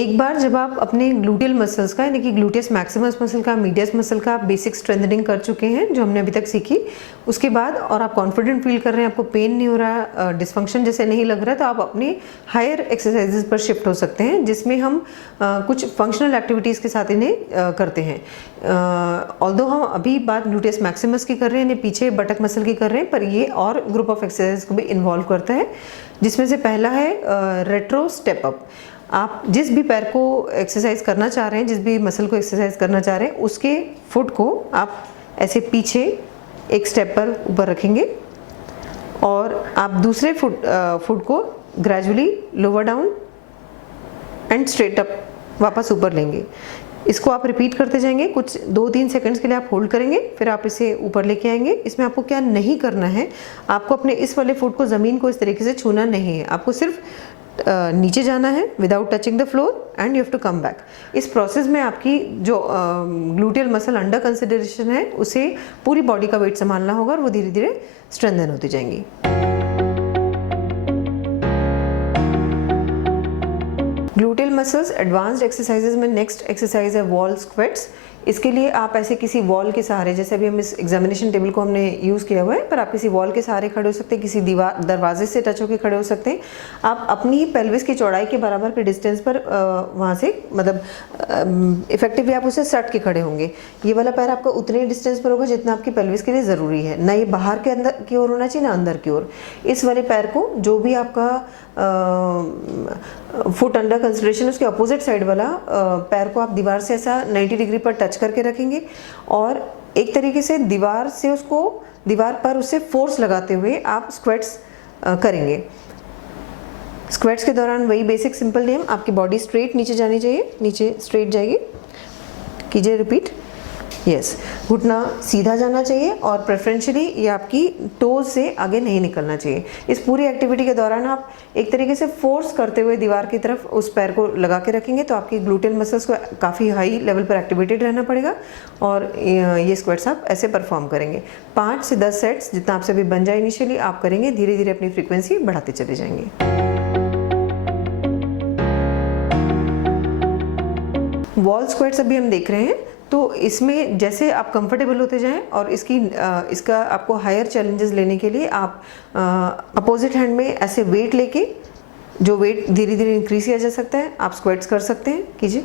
एक बार जब आप अपने ग्लूटियल मसल्स का, यानी कि ग्लूटियस मैक्सिमस मसल का, मीडियस मसल का बेसिक स्ट्रेंथनिंग कर चुके हैं जो हमने अभी तक सीखी, उसके बाद और आप कॉन्फिडेंट फील कर रहे हैं, आपको पेन नहीं हो रहा, डिस्फंक्शन जैसे नहीं लग रहा, तो आप अपनी हायर एक्सरसाइजेज पर शिफ्ट हो सकते हैं, जिसमें हम कुछ फंक्शनल एक्टिविटीज़ के साथ इन्हें करते हैं। ऑल्दो हम अभी बात ग्लूटियस मैक्सिमस की कर रहे हैं, यानी पीछे बटक मसल की कर रहे हैं, पर ये और ग्रुप ऑफ एक्सरसाइज को भी इन्वॉल्व करता है, जिसमें से पहला है रेट्रो स्टेप अप। आप जिस भी पैर को एक्सरसाइज करना चाह रहे हैं, जिस भी मसल को एक्सरसाइज करना चाह रहे हैं, उसके फुट को आप ऐसे पीछे एक स्टेप पर ऊपर रखेंगे और आप दूसरे फुट को gradually lower down and straight up वापस ऊपर लेंगे। इसको आप रिपीट करते जाएंगे, कुछ 2-3 सेकंड्स के लिए आप होल्ड करेंगे, फिर आप इसे ऊपर लेके आएंगे। इसमें आपको क्या नहीं करना है, आपको अपने इस वाले फुट को ज़मीन को इस तरीके से छूना नहीं है, आपको सिर्फ नीचे जाना है without touching the floor and you have to come back. इस प्रोसेस में आपकी जो ग्लूटियल मसल अंडर कंसिडरेशन है, उसे पूरी बॉडी का वेट संभालना होगा और वो धीरे धीरे स्ट्रेंथन होती जाएंगी। ग्लूटियल मसल्स एडवांस्ड एक्सरसाइजेज में नेक्स्ट एक्सरसाइज है वॉल स्क्वेट्स। इसके लिए आप ऐसे किसी वॉल के सहारे, जैसे अभी हम इस एग्जामिनेशन टेबल को हमने यूज़ किया हुआ है, पर आप किसी वॉल के सहारे खड़े हो सकते हैं, किसी दीवार दरवाजे से टच होकर खड़े हो सकते हैं। आप अपनी पेल्विस की चौड़ाई के बराबर के डिस्टेंस पर वहाँ से मतलब इफेक्टिवली आप उसे सट के खड़े होंगे। ये वाला पैर आपका उतने डिस्टेंस पर होगा जितना आपकी पेल्विस के लिए ज़रूरी है, ना ये बाहर के अंदर की ओर होना चाहिए ना अंदर की ओर। इस वाले पैर को जो भी आपका फुट अंडर कंसिडरेशन, उसके अपोजिट साइड वाला पैर को आप दीवार से ऐसा 90 डिग्री पर टच करके रखेंगे और एक तरीके से दीवार से उसको, दीवार पर उससे फोर्स लगाते हुए आप स्क्वेट्स करेंगे। स्क्वेट्स के दौरान वही बेसिक सिंपल नियम, आपकी बॉडी स्ट्रेट नीचे जानी चाहिए, नीचे स्ट्रेट जाएगी, कीजिए रिपीट, यस। घुटना सीधा जाना चाहिए और प्रेफरेंशियली ये आपकी टोज से आगे नहीं निकलना चाहिए। इस पूरी एक्टिविटी के दौरान आप एक तरीके से फोर्स करते हुए दीवार की तरफ उस पैर को लगा के रखेंगे, तो आपकी ग्लूटियल मसल्स को काफ़ी हाई लेवल पर एक्टिवेटेड रहना पड़ेगा और ये स्क्वाट्स आप ऐसे परफॉर्म करेंगे। 5 से 10 सेट्स जितना आपसे भी बन जाए इनिशियली आप करेंगे, धीरे धीरे अपनी फ्रीक्वेंसी बढ़ाते चले जाएंगे। वॉल स्क्वाट्स अभी हम देख रहे हैं, तो इसमें जैसे आप कंफर्टेबल होते जाएं और इसका आपको हायर चैलेंजेस लेने के लिए आप अपोजिट हैंड में ऐसे वेट लेके, जो वेट धीरे धीरे इंक्रीज किया जा सकता है, आप स्क्वाट्स कर सकते हैं, कीजिए।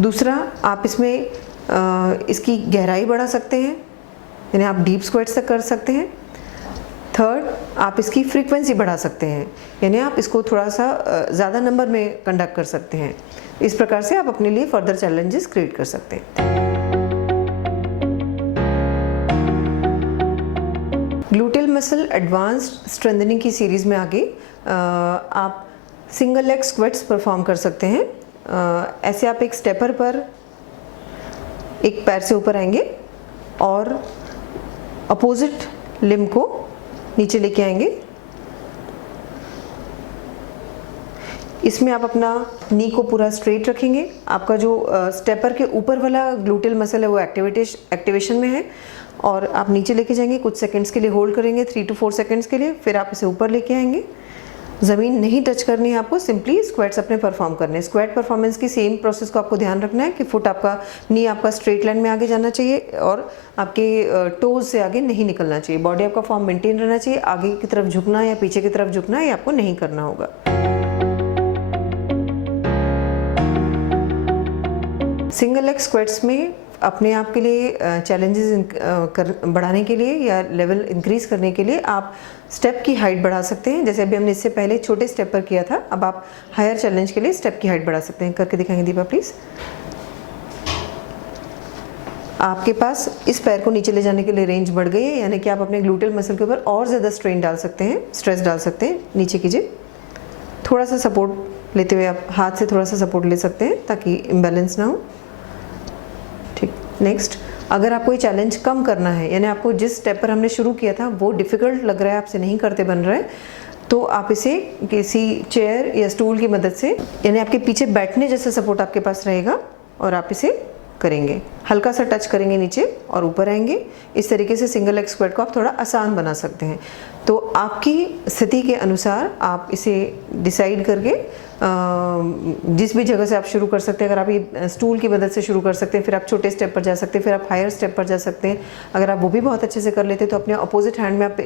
दूसरा, आप इसमें इसकी गहराई बढ़ा सकते हैं, यानी आप डीप स्क्वाट्स तक कर सकते हैं। थर्ड, आप इसकी फ्रीक्वेंसी बढ़ा सकते हैं, यानी आप इसको थोड़ा सा ज़्यादा नंबर में कंडक्ट कर सकते हैं। इस प्रकार से आप अपने लिए फर्दर चैलेंजेस क्रिएट कर सकते हैं। ग्लूटियल मसल एडवांस्ड स्ट्रेंथनिंग की सीरीज़ में आगे आप सिंगल लेग स्क्वेट्स परफॉर्म कर सकते हैं। ऐसे आप एक स्टेपर पर एक पैर से ऊपर आएंगे और अपोजिट लिम्ब को नीचे लेके आएंगे। इसमें आप अपना नी को पूरा स्ट्रेट रखेंगे। आपका जो स्टेपर के ऊपर वाला ग्लूटियल मसल है वो एक्टिवेशन में है और आप नीचे लेके जाएंगे, कुछ सेकंड्स के लिए होल्ड करेंगे, 3 to 4 सेकंड्स के लिए, फिर आप इसे ऊपर लेके आएंगे। ज़मीन नहीं टच करनी है आपको, सिंपली स्क्वाट्स अपने परफॉर्म करने हैं। स्क्वाट परफॉर्मेंस की सेम प्रोसेस को आपको ध्यान रखना है कि फुट आपका, नी आपका स्ट्रेट लाइन में आगे जाना चाहिए और आपके टोज से आगे नहीं निकलना चाहिए। बॉडी आपका फॉर्म मेंटेन रहना चाहिए, आगे की तरफ झुकना या पीछे की तरफ झुकना ये आपको नहीं करना होगा। सिंगल लेग स्क्वाट्स में अपने आप के लिए चैलेंजेस बढ़ाने के लिए या लेवल इंक्रीज करने के लिए आप स्टेप की हाइट बढ़ा सकते हैं। जैसे अभी हमने इससे पहले छोटे स्टेप पर किया था, अब आप हायर चैलेंज के लिए स्टेप की हाइट बढ़ा सकते हैं। करके दिखाएंगे दीपा प्लीज़। आपके पास इस पैर को नीचे ले जाने के लिए रेंज बढ़ गई है, यानी कि आप अपने ग्लूटियल मसल के ऊपर और ज़्यादा स्ट्रेन डाल सकते हैं, स्ट्रेस डाल सकते हैं। नीचे कीजिए, थोड़ा सा सपोर्ट लेते हुए आप हाथ से थोड़ा सा सपोर्ट ले सकते हैं ताकि इम्बैलेंस ना हो। ठीक, नेक्स्ट, अगर आपको ये चैलेंज कम करना है, यानी आपको जिस स्टेप पर हमने शुरू किया था वो डिफ़िकल्ट लग रहा है, आपसे नहीं करते बन रहा है, तो आप इसे किसी चेयर या स्टूल की मदद से, यानी आपके पीछे बैठने जैसा सपोर्ट आपके पास रहेगा और आप इसे करेंगे, हल्का सा टच करेंगे नीचे और ऊपर आएंगे। इस तरीके से सिंगल लेग स्क्वाट को आप थोड़ा आसान बना सकते हैं। तो आपकी स्थिति के अनुसार आप इसे डिसाइड करके जिस भी जगह से आप शुरू कर सकते हैं। अगर आप ये स्टूल की मदद से शुरू कर सकते हैं, फिर आप छोटे स्टेप पर जा सकते हैं, फिर आप हायर स्टेप पर जा सकते हैं। अगर आप वो भी बहुत अच्छे से कर लेते हैं तो अपने अपोजिट हैंड में आप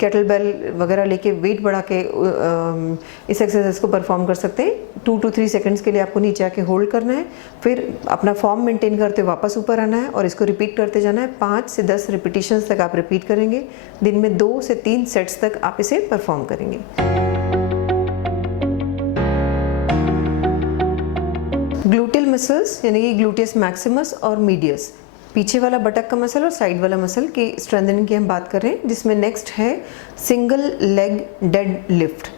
केटल बेल वगैरह लेके वेट बढ़ा के इस एक्सरसाइज को परफॉर्म कर सकते हैं। 2 to 3 सेकेंड्स के लिए आपको नीचे आके होल्ड करना है, फिर अपना फॉर्म मेंटेन करते वापस ऊपर आना है और इसको रिपीट करते जाना है। 5 से 10 रिपीटिशंस तक आप रिपीट करेंगे। दिन में 2 से 3 सेट्स तक आप इसे परफॉर्म करेंगे। ग्लूटियल मसल्स यानी कि ग्लूटियस मैक्सिमस और मीडियस, पीछे वाला बटक का मसल और साइड वाला मसल की स्ट्रेंथनिंग की हम बात कर रहे हैं, जिसमें नेक्स्ट है सिंगल लेग डेड लिफ्ट।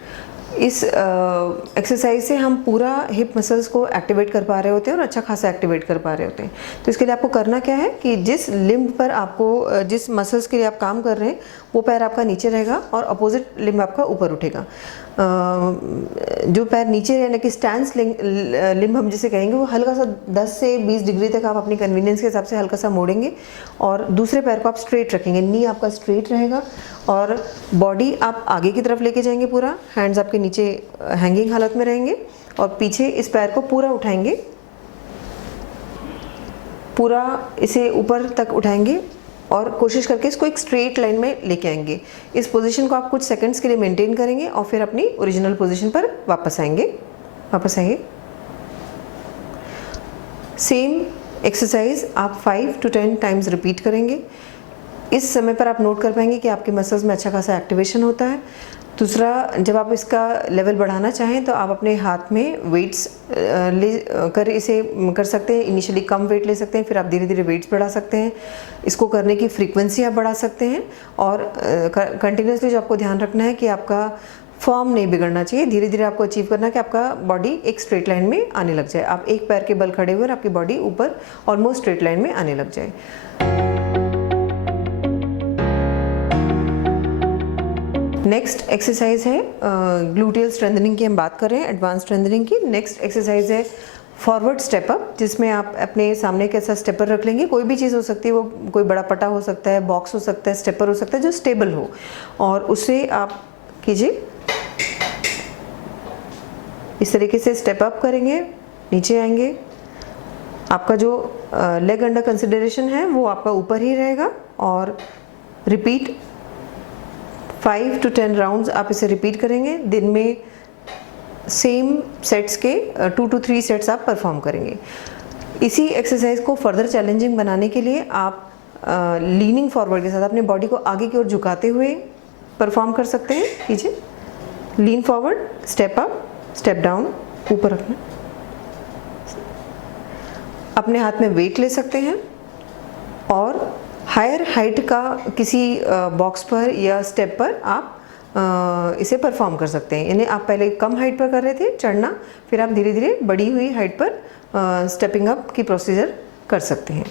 इस एक्सरसाइज से हम पूरा हिप मसल्स को एक्टिवेट कर पा रहे होते हैं और अच्छा खासा एक्टिवेट कर पा रहे होते हैं। तो इसके लिए आपको करना क्या है कि जिस लिम्ब पर आपको जिस मसल्स के लिए आप काम कर रहे हैं वो पैर आपका नीचे रहेगा और अपोजिट लिम्ब आपका ऊपर उठेगा। जो पैर नीचे रहने की स्टैंस लिम्ब हम जिसे कहेंगे वो हल्का सा 10 से 20 डिग्री तक आप अपनी कन्वीनियंस के हिसाब से हल्का सा मोड़ेंगे और दूसरे पैर को आप स्ट्रेट रखेंगे। नी आपका स्ट्रेट रहेगा और बॉडी आप आगे की तरफ लेके जाएंगे, पूरा हैंड्स आपके नीचे हैंगिंग हालत में रहेंगे और पीछे इस पैर को पूरा उठाएंगे, पूरा इसे ऊपर तक उठाएंगे और कोशिश करके इसको एक स्ट्रेट लाइन में लेके आएंगे। इस पोजीशन को आप कुछ सेकंड्स के लिए मेंटेन करेंगे और फिर अपनी ओरिजिनल पोजीशन पर वापस आएंगे। सेम एक्सरसाइज आप 5 to 10 टाइम्स रिपीट करेंगे। इस समय पर आप नोट कर पाएंगे कि आपके मसल्स में अच्छा खासा एक्टिवेशन होता है। दूसरा, जब आप इसका लेवल बढ़ाना चाहें तो आप अपने हाथ में वेट्स ले कर इसे कर सकते हैं। इनिशियली कम वेट ले सकते हैं, फिर आप धीरे धीरे वेट्स बढ़ा सकते हैं। इसको करने की फ्रीक्वेंसी आप बढ़ा सकते हैं और कंटिन्यूसली जो आपको ध्यान रखना है कि आपका फॉर्म नहीं बिगड़ना चाहिए। धीरे धीरे आपको अचीव करना है कि आपका बॉडी एक स्ट्रेट लाइन में आने लग जाए। आप एक पैर के बल खड़े हुए और आपकी बॉडी ऊपर ऑलमोस्ट स्ट्रेट लाइन में आने लग जाए। नेक्स्ट एक्सरसाइज है ग्लूटियल स्ट्रेंथनिंग की हम बात कर रहे हैं, एडवांस स्ट्रेंथनिंग की। नेक्स्ट एक्सरसाइज है फॉरवर्ड स्टेप अप, जिसमें आप अपने सामने कैसा स्टेपर रख लेंगे। कोई भी चीज़ हो सकती है, वो कोई बड़ा पटा हो सकता है, बॉक्स हो सकता है, स्टेपर हो सकता है, जो स्टेबल हो, और उससे आप कीजिए इस तरीके से स्टेप अप करेंगे, नीचे आएंगे। आपका जो लेग अंडर कंसिडरेशन है वो आपका ऊपर ही रहेगा और रिपीट 5 to 10 राउंड्स आप इसे रिपीट करेंगे। दिन में सेम सेट्स के 2 to 3 सेट्स आप परफॉर्म करेंगे। इसी एक्सरसाइज को फर्दर चैलेंजिंग बनाने के लिए आप लीनिंग फॉरवर्ड के साथ अपने बॉडी को आगे की ओर झुकाते हुए परफॉर्म कर सकते हैं। कीजिए, lean forward, step up, step down, ऊपर रखना। अपने हाथ में वेट ले सकते हैं और हायर हाइट का किसी बॉक्स पर या स्टेप पर आप इसे परफॉर्म कर सकते हैं। यानी आप पहले कम हाइट पर कर रहे थे चढ़ना, फिर आप धीरे धीरे बढ़ी हुई हाइट पर स्टेपिंग अप की प्रोसीजर कर सकते हैं।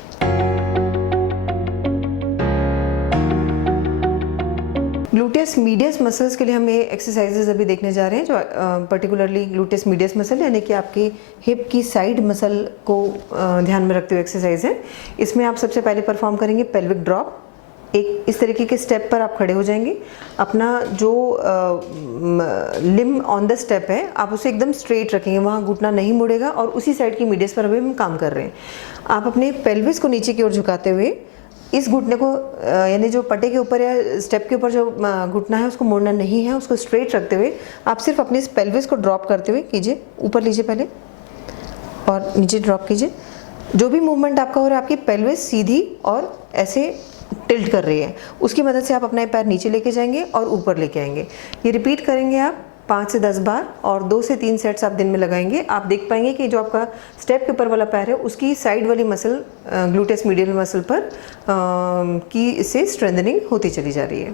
ग्लूटियस मीडियस मसल्स के लिए हम ये एक्सरसाइजेज अभी देखने जा रहे हैं, जो पर्टिकुलरली ग्लूटियस मीडियस मसल यानी कि आपकी हिप की साइड मसल को ध्यान में रखते हुए एक्सरसाइज है। इसमें आप सबसे पहले परफॉर्म करेंगे पेल्विक ड्रॉप। एक इस तरीके के स्टेप पर आप खड़े हो जाएंगे। अपना जो लिम्ब ऑन द स्टेप है आप उसे एकदम स्ट्रेट रखेंगे, वहाँ घुटना नहीं मुड़ेगा और उसी साइड की मीडियस पर अभी हम काम कर रहे हैं। आप अपने पेल्विस को नीचे की ओर झुकाते हुए इस घुटने को यानी जो पट्टे के ऊपर या स्टेप के ऊपर जो घुटना है उसको मोड़ना नहीं है, उसको स्ट्रेट रखते हुए आप सिर्फ अपने इस पेल्विस को ड्रॉप करते हुए कीजिए। ऊपर लीजिए पहले और नीचे ड्रॉप कीजिए। जो भी मूवमेंट आपका हो रहा है, आपकी पेल्विस सीधी और ऐसे टिल्ट कर रही है, उसकी मदद से आप अपना पैर नीचे लेके जाएंगे और ऊपर लेके आएंगे। ये रिपीट करेंगे आप 5 से 10 बार और 2 से 3 सेट्स आप दिन में लगाएंगे। आप देख पाएंगे कि जो आपका स्टेप के ऊपर वाला पैर है उसकी साइड वाली मसल ग्लूटियस मीडियल मसल पर की इससे स्ट्रेंथनिंग होती चली जा रही है।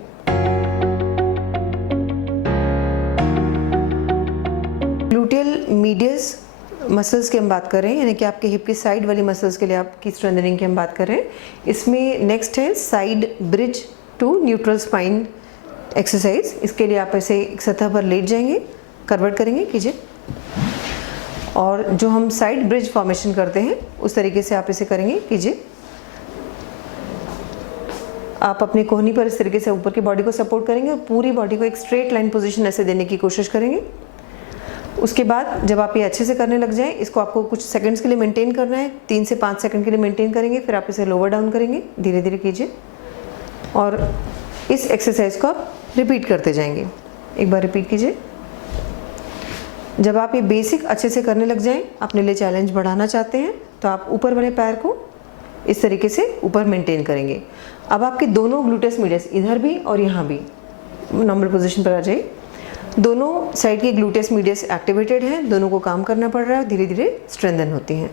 ग्लूटियल मीडियस मसल्स की हम बात कर रहे हैं, यानी कि आपके हिप की साइड वाली मसल्स के लिए आपकी स्ट्रेंथनिंग की हम बात कर रहे हैं। इसमें नेक्स्ट है side bridge to neutral spine exercise. इसके लिए आप ऐसे एक सतह पर लेट जाएंगे, करवट करेंगे, कीजिए, और जो हम साइड ब्रिज फॉर्मेशन करते हैं उस तरीके से आप इसे करेंगे, कीजिए। आप अपने कोहनी पर इस तरीके से ऊपर की बॉडी को सपोर्ट करेंगे और पूरी बॉडी को एक स्ट्रेट लाइन पोजीशन ऐसे देने की कोशिश करेंगे। उसके बाद जब आप ये अच्छे से करने लग जाएं, इसको आपको कुछ सेकंड्स के लिए मेंटेन करना है, 3 से 5 सेकंड के लिए मेंटेन करेंगे, फिर आप इसे लोअर डाउन करेंगे, धीरे धीरे कीजिए और इस एक्सरसाइज को आप रिपीट करते जाएंगे। एक बार रिपीट कीजिए। जब आप ये बेसिक अच्छे से करने लग जाएं, अपने लिए चैलेंज बढ़ाना चाहते हैं, तो आप ऊपर वाले पैर को इस तरीके से ऊपर मेंटेन करेंगे। अब आपके दोनों ग्लूटेस मीडियस इधर भी और यहाँ भी नॉर्मल पोजीशन पर आ जाइए। दोनों साइड के ग्लूटेस मीडियस एक्टिवेटेड हैं, दोनों को काम करना पड़ रहा है, धीरे धीरे स्ट्रेंथन होती हैं।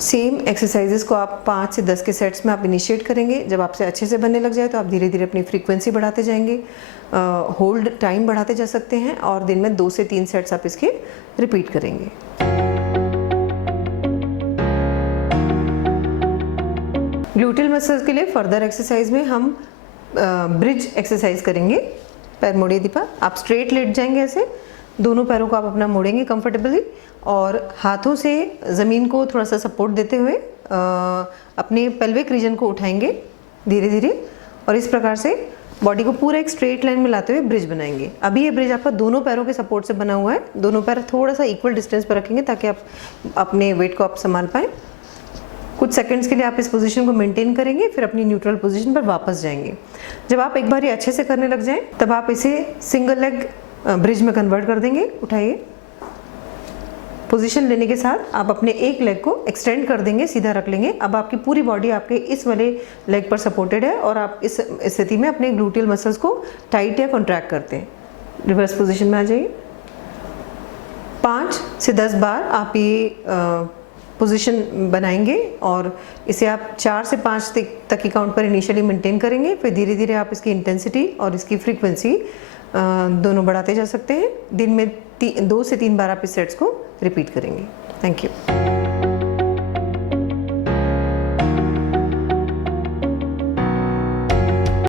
सेम एक्सरसाइजेस को आप 5 से 10 के सेट्स में आप इनिशिएट करेंगे। जब आपसे अच्छे से बनने लग जाए तो आप धीरे धीरे अपनी फ्रीक्वेंसी बढ़ाते जाएंगे, होल्ड टाइम बढ़ाते जा सकते हैं और दिन में 2 से 3 सेट्स आप इसके रिपीट करेंगे। ग्लूटियल मसल्स के लिए फर्दर एक्सरसाइज में हम ब्रिज एक्सरसाइज करेंगे। पैर मोड़िए दीपा, आप स्ट्रेट लेट जाएंगे, ऐसे दोनों पैरों को आप अपना मोड़ेंगे कंफर्टेबली और हाथों से ज़मीन को थोड़ा सा सपोर्ट देते हुए अपने पेल्विक रीजन को उठाएंगे धीरे धीरे और इस प्रकार से बॉडी को पूरा एक स्ट्रेट लाइन में लाते हुए ब्रिज बनाएंगे। अभी ये ब्रिज आपका दोनों पैरों के सपोर्ट से बना हुआ है, दोनों पैर थोड़ा सा इक्वल डिस्टेंस पर रखेंगे ताकि आप अपने वेट को आप संभाल पाएँ। कुछ सेकंड्स के लिए आप इस पोजीशन को मेंटेन करेंगे, फिर अपनी न्यूट्रल पोजीशन पर वापस जाएंगे। जब आप एक बार ये अच्छे से करने लग जाएं, तब आप इसे सिंगल लेग ब्रिज में कन्वर्ट कर देंगे। उठाइए, पोजीशन लेने के साथ आप अपने एक लेग को एक्सटेंड कर देंगे, सीधा रख लेंगे। अब आपकी पूरी बॉडी आपके इस वाले लेग पर सपोर्टेड है और आप इस स्थिति में अपने ग्लूटियल मसल्स को टाइट या कॉन्ट्रैक्ट करते हैं। रिवर्स पोजीशन में आ जाइए। 5 से 10 बार आप ये पोजीशन बनाएंगे और इसे आप 4 से 5 तक की काउंट पर इनिशियली मेंटेन करेंगे, फिर धीरे धीरे आप इसकी इंटेंसिटी और इसकी फ्रीक्वेंसी दोनों बढ़ाते जा सकते हैं। दिन में 2 से 3 बार आप इस सेट्स को रिपीट करेंगे। Thank you.